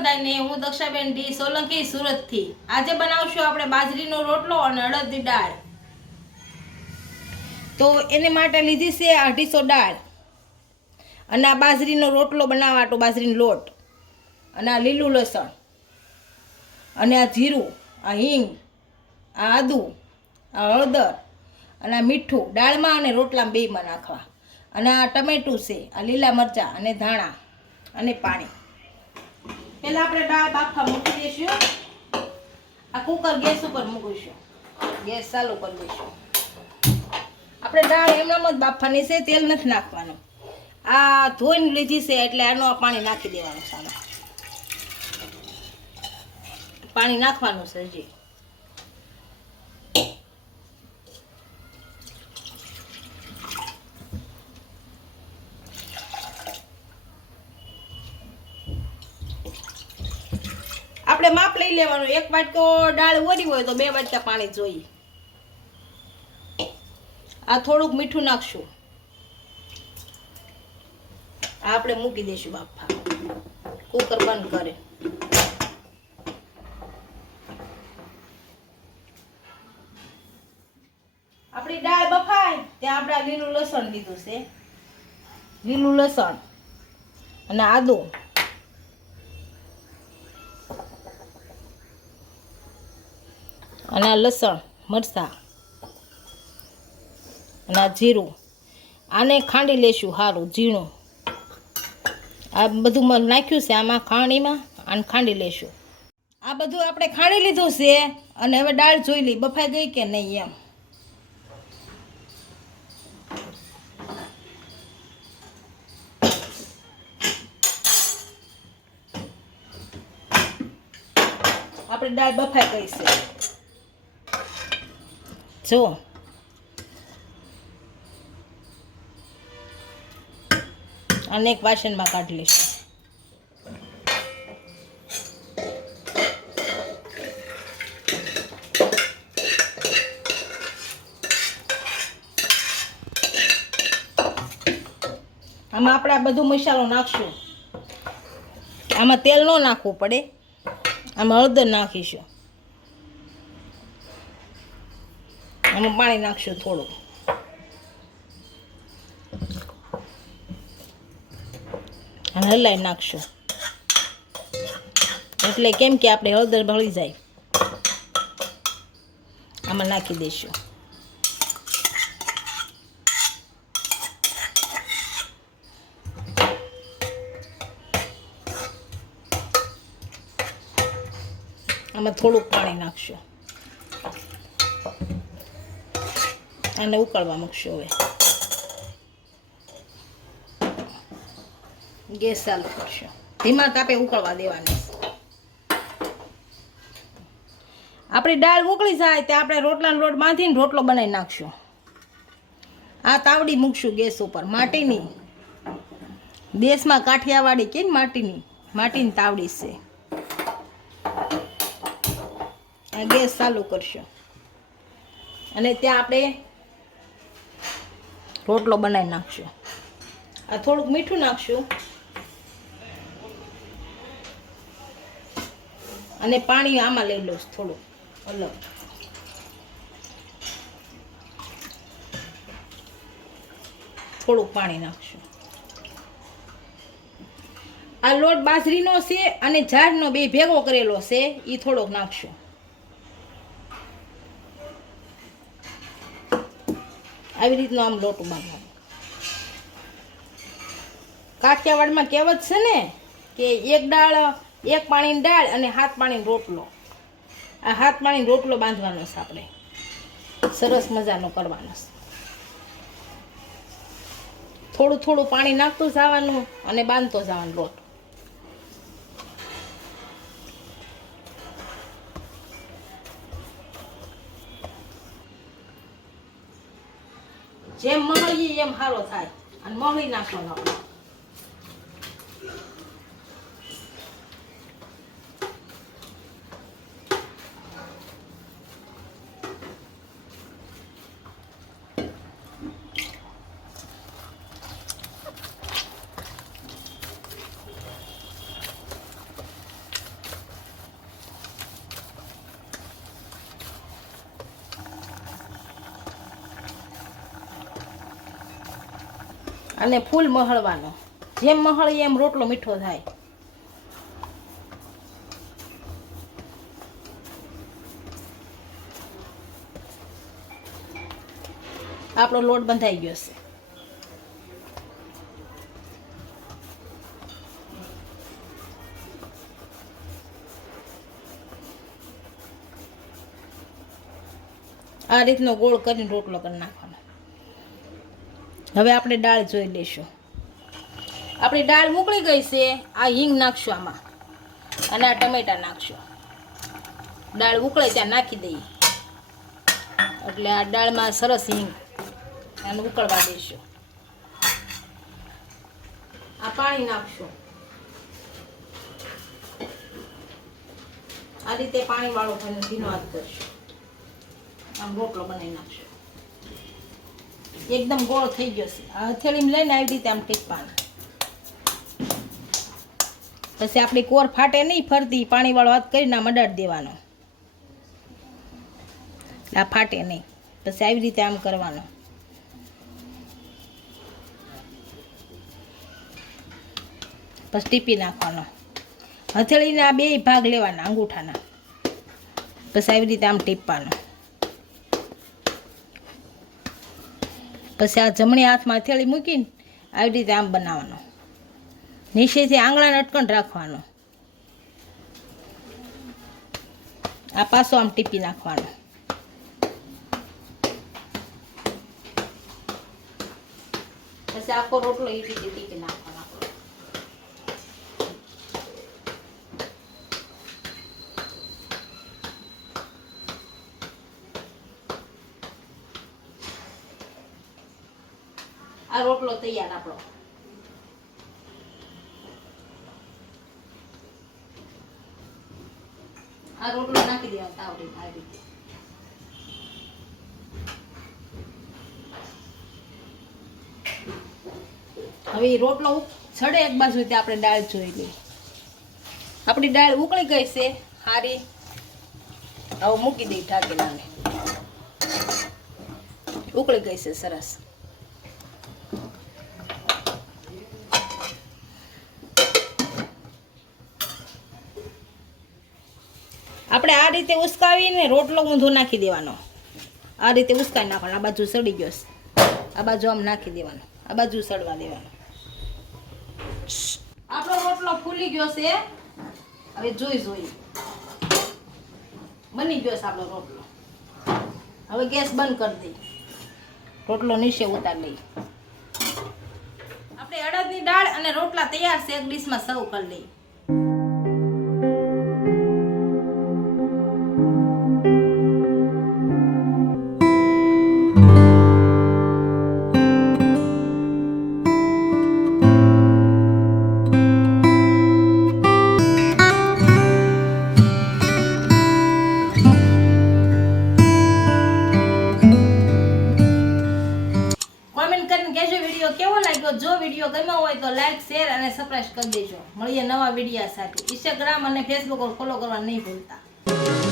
બધાને હું દક્ષાબેન ડી સોલંકી સુરતથી. આજે બનાવશું આપણે બાજરીનો રોટલો અને અડદની દાળ. તો એને માટે લીધી છે અઢીસો દાળ. અને આ બાજરીનો રોટલો બનાવવા તો બાજરીનો લોટ અને આ લીલું લસણ અને આ જીરું, આ હિંગ, આ આદુ, આ હળદર અને આ મીઠું દાળમાં અને રોટલામાં બેયમાં નાખવા. અને આ ટમેટું છે, આ લીલા મરચાં અને ધાણા અને પાણી. પહેલાં આપણે દાળ બાફા મૂકી દઈશું આ કુકર ગેસ ઉપર મૂકીશું. ગેસ ચાલુ કરી દઈશું. આપણે દાળ એમનામ જ બાફવાની છે, તેલ નથી નાખવાનું. આ ધોઈને લીધી છે, એટલે આનું પાણી નાખી દેવાનું સામે. પાણી નાખવાનું હજી. લઈ લેવાનું. એક વાટકો દાળ ઓરી હોય તો બે વાટકા પાણી જોઈએ. આ થોડુંક મીઠું નાખશું. આપણે મૂકી દઈશું બાફા. કુકર બંધ કરે. આપણી દાળ બફાય. ત્યાં આપણે લીલું લસણ લીધું છે. લીલું લસણ અને આદુ. અને આ લસણ, મરચાં અને આ જીરું. આને ખાંડી લેશું સારું ઝીણું. આ બધું નાખ્યું છે આમાં ખાણીમાં, આને ખાંડી લેશું. આ બધું આપણે ખાણી લીધું છે અને હવે દાળ જોઈ લઈ, બફાઈ ગઈ કે નહીં એમ? આપણે દાળ બફાઈ ગઈ છે. જો. અને એક વાસણમાં કાઢી લઈશું. આમાં આપણે આ બધું મસાલો નાખશું. આમાં તેલ ન નાખવું પડે. આમાં હળદર નાખીશું. આમાં પાણી નાખશું થોડું. અને હલાવી નાખશું. એટલે કેમ કે આપણે હળદર ભળી જાય. આમાં નાખી દઈશું. આમાં થોડુંક પાણી નાખશું. અને ઉકળવા મૂકશું હવે. ગેસ ચાલુ કરશું. ધીમા તાપે ઉકળવા દેવાની. આપણી દાળ ઉકળી જાય તે આપણે રોટલાનો લોટ બાંધીને રોટલો બનાવી નાખશું. આ તાવડી મૂકશું ગેસ ઉપર. માટીની. દેશમાં કાઠિયાવાડી કે માટીની. માટીની તાવડી છે. આ ગેસ ચાલુ કરશું. અને ત્યાં આપણે રોટલો બનાવી નાખશું. આ થોડુંક મીઠું નાખશું. અને પાણી આમાં લઈ લઉં થોડું અલગ. થોડુંક પાણી નાખશું. આ લોટ બાજરીનો છે અને ઝાડનો બે ભેગો કરેલો છે એ થોડોક નાખશું. આવી રીતનો આમ લોટ બાંધવાનો. કાઠિયાવાડમાં કહેવત છે ને કે એક દાળ, એક પાણીની દાળ અને હાથ પાણીનો રોટલો. આ હાથ પાણીનો રોટલો બાંધવાનો છે આપણે. સરસ મજાનો કરવાનો છે. થોડું થોડું પાણી નાખતું જવાનું અને બાંધતો જવાનું લોટ જેમ મહળીએ એમ સારો થાય. અને મહળી નાખવાનો. આપણે અને ફૂલ મહળવાનો. જેમ મહળીએ એમ રોટલો મીઠો થાય. આપણો લોટ બંધાઈ ગયો છે. આ રીતનો ગોળ કરીને રોટલો કરી નાખવાનો હવે આપણે દાળ જોઈ લઈશું. આપણી દાળ ઉકળી ગઈ છે, આ હિંગ નાખશું આમાં. અને આ ટમેટા નાખશું. દાળ ઉકળે ત્યાં નાખી દઈએ. એટલે આ દાળમાં સરસ હિંગ અને ઉકળવા દઈશું. આ પાણી નાખશું. આ રીતે પાણીવાળો ધીનો હાથ કરશું આમ રોટલો બનાવી નાખશું. એકદમ ગોળ થઈ ગયો છે. આ હથેળીમાં લઈને આવી રીતે આમ ટીપવાનું. પછી આપણી કોર ફાટે નહીં ફરતી, પાણીવાળો હાથ કરીને આમ દેવાનો. આ ફાટે નહીં. પછી આવી રીતે આમ કરવાનો. પછી ટીપી નાખવાનો. હથેળીના બે ભાગ લેવાના અંગૂઠાના. પછી આવી રીતે આમ ટીપવાનું. પછી આ જમણી હાથમાં હથેળી મૂકીને આવી રીતે આમ બનાવવાનો. નીચેથી આંગળાને અટકણ રાખવાનો. આ પાછો આમ ટીપી નાખવાનો. પછી આખો રોટલો એ રીતે ટીપી નાખવાનો આપણો આ રોટલો તૈયાર આપણો. આ રોટલો નાખી દેવા તાવડી આ રીતે. હવે રોટલો છડે એક ત્યાં આપણે દાળ જોઈ લઈએ. આપણી દાળ ઉકળી ગઈ છે સારી હવે મૂકી દઈ ઢાંકીને ઉકળી ગઈ છે સરસ આપણે આ રીતે ઉસકાવીને રોટલો ઊંધો નાખી દેવાનો. આ રીતે ઉસકાવી નાખવાનો. આ બાજુ સડી ગયો છે. આ બાજુ આમ નાખી દેવાનો. આ બાજુ સડવા દેવાનો. આપણો રોટલો ફૂલી ગયો છે. હવે જોઈ જોઈ. બની ગયો છે આપણો રોટલો. હવે ગેસ બંધ કરી દઈ રોટલો નીચે ઉતાર લઈ આપણે અડદની દાળ અને રોટલા તૈયાર છે. એક ડીશમાં સર્વ કરી લઈ કેવો લાગ્યો? જો વીડિયો ગમ્યો હોય તો લાઈક શેર અને સબસ્ક્રાઈબ કરી દેજો. મળીએ નવા વિડીયા સાથે. ઇન્સ્ટાગ્રામ અને ફેસબુક ફોલો કરવા નહીં ભૂલતા.